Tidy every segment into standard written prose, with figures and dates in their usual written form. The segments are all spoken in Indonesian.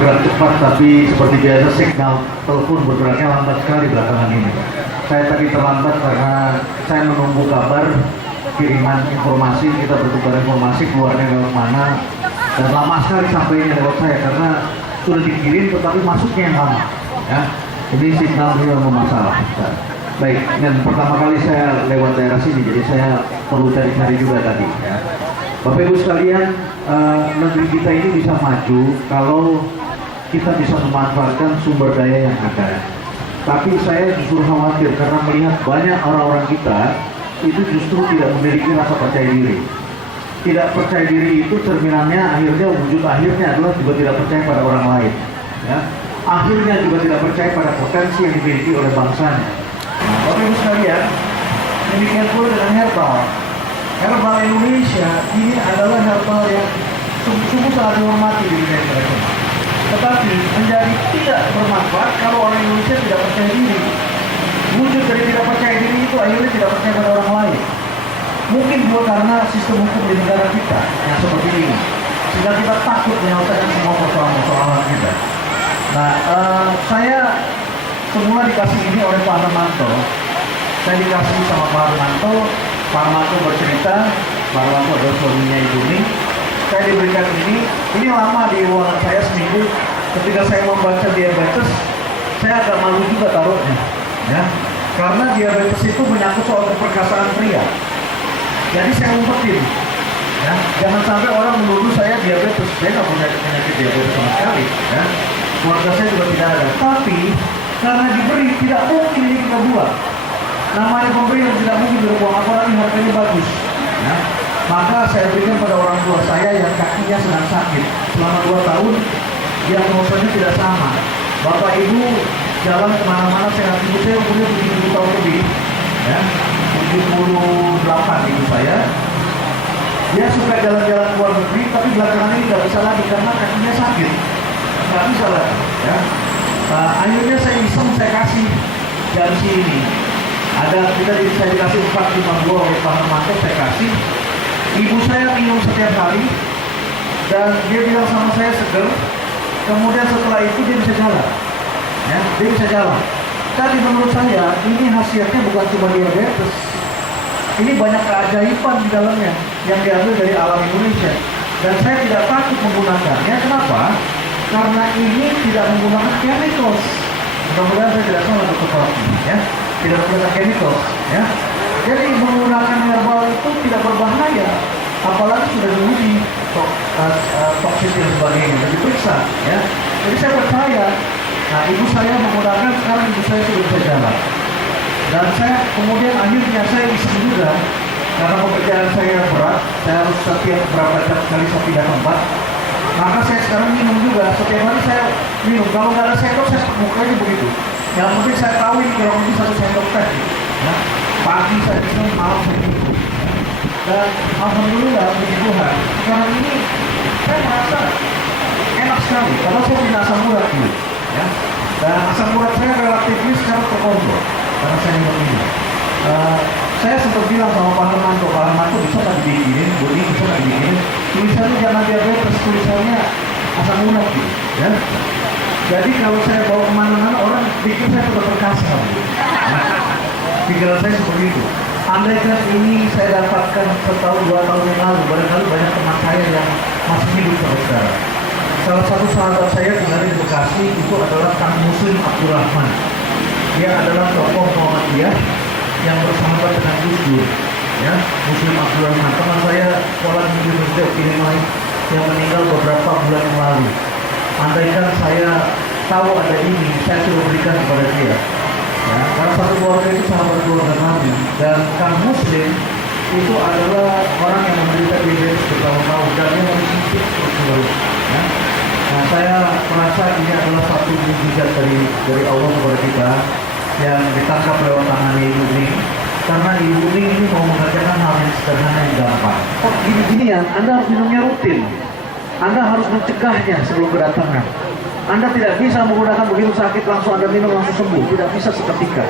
Bergerak cepat, tapi seperti biasa signal telepon bergeraknya lambat sekali belakangan ini. Saya tadi terlambat karena saya menunggu kabar kiriman informasi, kita bertukar informasi keluarnya lewat mana, dan lama sekali sampainya lewat saya karena sudah dikirim tetapi masuknya yang lama. Ya, ini signal juga bermasalah. Baik, dan pertama kali saya lewat daerah sini, jadi saya perlu cari-cari juga tadi. Ya. Bapak Ibu sekalian, negeri kita ini bisa maju kalau kita bisa memanfaatkan sumber daya yang ada. Tapi saya justru khawatir karena melihat banyak orang-orang kita itu justru tidak memiliki rasa percaya diri. Tidak percaya diri itu cerminannya akhirnya wujud akhirnya adalah juga tidak percaya pada orang lain. Ya. Akhirnya juga tidak percaya pada potensi yang dimiliki oleh bangsanya. Nah, Bapak Ibu sekalian, demikian pula dengan herbal. Herbal Indonesia ini adalah herbal yang sungguh-sungguh sangat dihormati di dunia internasional. Tetapi menjadi tidak bermanfaat kalau orang Indonesia tidak percaya diri. Wujud dari tidak percaya diri itu akhirnya tidak percaya pada orang lain. Mungkin juga karena sistem hukum di negara kita yang seperti ini, sehingga kita takut menyelesaikan semua persoalan-persoalan kita. Nah, saya semula dikasih ini oleh Pak Harmanto. Saya dikasih sama Pak Harmanto. Pak Harmanto bercerita, Pak Harmanto adalah suaminya Ibu Ning. Saya diberikan ini lama di ruangan saya seminggu. Ketika saya membaca diabetes, saya agak malu juga taruhnya, ya, karena diabetes itu menyangkut soal keperkasaan pria. Jadi saya umpetin, ya, jangan sampai orang menuduh saya diabetes. Saya nggak punya penyakit diabetes sama sekali, ya. Keluarga saya juga tidak ada. Tapi karena diberi, tidak mungkin ini kita buang. Namanya pemberi yang tidak mungkin dibuang, apalagi harganya bagus, ya. Maka saya berikan pada orang tua saya yang kakinya sedang sakit selama 2 tahun, diagnosanya tidak sama. Bapak ibu jalan kemana-mana sehat. Ibu saya umurnya 70 tahun lebih, ya, 78 ibu saya. Dia suka jalan-jalan ke luar negeri, tapi belakangan ini nggak bisa lagi karena kakinya sakit, nggak bisa lagi. Ya. Akhirnya saya iseng, saya kasih janji ini. Ada saya dikasih 452 oleh Pak Harmanto, saya kasih. Ibu saya minum setiap hari dan dia bilang sama saya seger. Kemudian setelah itu dia bisa jalan, ya, dia bisa jalan. Jadi menurut saya ini khasiatnya bukan cuma diabetes, ini banyak keajaiban di dalamnya yang diambil dari alam Indonesia. Dan saya tidak takut menggunakannya. Kenapa? Karena ini tidak menggunakan chemicals. Mudah-mudahan saya tidak salah untuk ya, tidak menggunakan chemicals, ya. Jadi menggunakan herbal itu tidak berbahaya, apalagi sudah diuji toksin dan sebagainya, dan diperiksa, ya. Jadi saya percaya. Nah, ibu saya menggunakan, sekarang ibu saya sudah bisa jalan. Dan saya kemudian akhirnya saya iseng juga, karena pekerjaan saya berat, saya harus setiap berapa kali saya pindah tempat. Maka saya sekarang minum juga, setiap hari saya minum. Kalau nggak ada sendok, saya mukanya begitu. Yang penting saya tahu ini kurang lebih 1 sendok teh, ya. Pagi saya minum, malam saya minum. Dan alhamdulillah puji Tuhan, sekarang ini saya merasa enak sekali karena saya punya asam urat dulu, ya. Dan asam urat saya relatif sekarang terkontrol karena saya minum ini. Saya sempat bilang sama Pak Harmanto bisa nggak dibikinin, Budi bisa nggak dibikinin tulisannya jangan diabetes, tulisannya asam urat gitu, ya. Jadi kalau saya bawa kemana-mana orang pikir saya sudah perkasa, ya. Pikiran saya seperti itu. Andaikan ini saya dapatkan setahun 2 tahun yang lalu, barangkali banyak teman saya yang masih hidup sampai sekarang. Salah satu sahabat saya tinggal di Bekasi itu adalah Kang Muslim Abdurrahman. Dia adalah tokoh Muhammadiyah yang bersahabat dengan Gus Dur, ya. Muslim Abdurrahman, teman saya sekolah di Universitas Illinois yang meninggal beberapa bulan yang lalu. Andaikan saya tahu ada ini, saya sudah berikan kepada dia. Ya, karena satu keluarga itu sahabat keluarga Nabi, dan Kang Muslim itu adalah orang yang menderita diabetes bertahun-tahun dan yang harus hidup terus-menerus. Ya. Nah, saya merasa ini adalah satu mukjizat dari Allah kepada kita yang ditangkap lewat tangannya Ibu Ning. Karena Ibu Ning ini mau mengerjakan hal yang sederhana yang gampang. Oh, gini ya, Anda harus minumnya rutin. Anda harus mencegahnya sebelum berdatangan. Anda tidak bisa menggunakan begitu sakit langsung Anda minum langsung sembuh, tidak bisa seketika.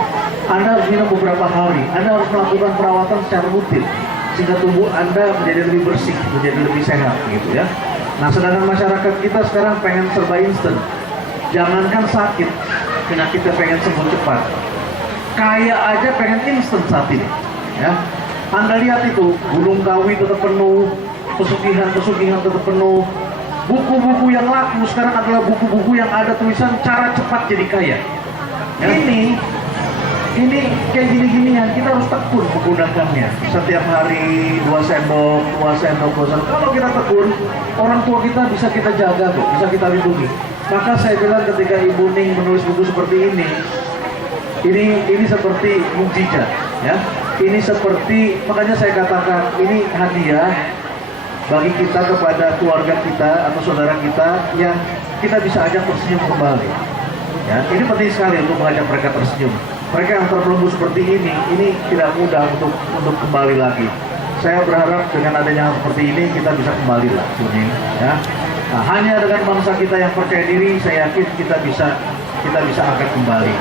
Anda harus minum beberapa hari. Anda harus melakukan perawatan secara rutin sehingga tubuh Anda menjadi lebih bersih, menjadi lebih sehat, gitu ya. Nah, sedangkan masyarakat kita sekarang pengen serba instan. Jangankan sakit, penyakitnya pengen sembuh cepat. Kaya aja pengen instan saat ini. Ya, Anda lihat itu, Gunung Kawi tetap penuh, pesugihan tetap penuh. Buku-buku yang laku sekarang adalah buku-buku yang ada tulisan cara cepat jadi kaya. Ya. Ini kayak gini-ginian, kita harus tekun menggunakannya. Setiap hari 2 sendok. Kalau kita tekun, orang tua kita bisa kita jaga kok, bisa kita lindungi. Maka saya bilang ketika Ibu Ning menulis buku seperti ini seperti mukjizat, ya. Ini seperti, makanya saya katakan ini hadiah bagi kita kepada keluarga kita atau saudara kita yang kita bisa ajak tersenyum kembali. Ya, ini penting sekali untuk mengajak mereka tersenyum. Mereka yang terbelenggu seperti ini tidak mudah untuk kembali lagi. Saya berharap dengan adanya seperti ini kita bisa kembali lah, ya. Nah, hanya dengan bangsa kita yang percaya diri, saya yakin kita bisa angkat kembali.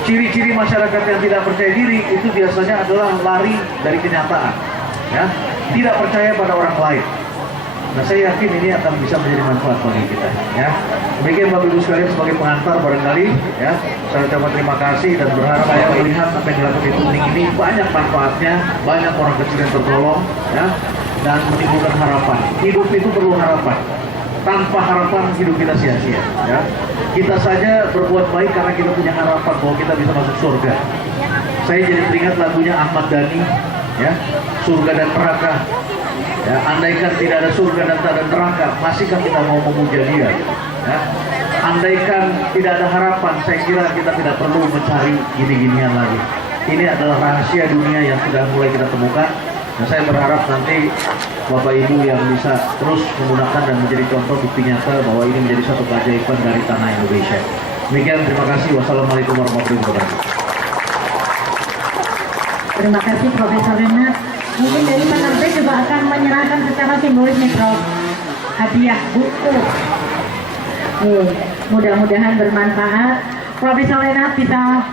Ciri-ciri masyarakat yang tidak percaya diri itu biasanya adalah lari dari kenyataan, ya, tidak percaya pada orang lain. Nah, saya yakin ini akan bisa menjadi manfaat bagi kita, ya. Demikian Bapak Ibu sekalian sebagai pengantar barangkali, ya. Saya ucapkan terima kasih dan berharap saya melihat apa yang dilakukan Ibu Ning ini banyak manfaatnya, banyak orang kecil yang tertolong, ya, dan menimbulkan harapan. Hidup itu perlu harapan. Tanpa harapan hidup kita sia-sia, ya. Kita saja berbuat baik karena kita punya harapan bahwa kita bisa masuk surga. Saya jadi teringat lagunya Ahmad Dhani, ya, surga dan neraka. Ya, andaikan tidak ada surga dan tak ada neraka, masihkah kita mau memuja Dia? Ya. Andaikan tidak ada harapan, saya kira kita tidak perlu mencari gini-ginian lagi. Ini adalah rahasia dunia yang sudah mulai kita temukan. Dan saya berharap nanti Bapak Ibu yang bisa terus menggunakan dan menjadi contoh bukti nyata bahwa ini menjadi satu keajaiban dari tanah Indonesia. Demikian, terima kasih. Wassalamualaikum warahmatullahi wabarakatuh. Terima kasih Profesor Renat. Mungkin dari penerbit juga akan menyerahkan secara simbolis nih Prof, hadiah buku. Mudah-mudahan bermanfaat. Profesor Renat bisa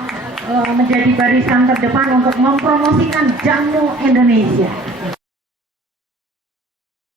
menjadi barisan terdepan untuk mempromosikan jamu Indonesia.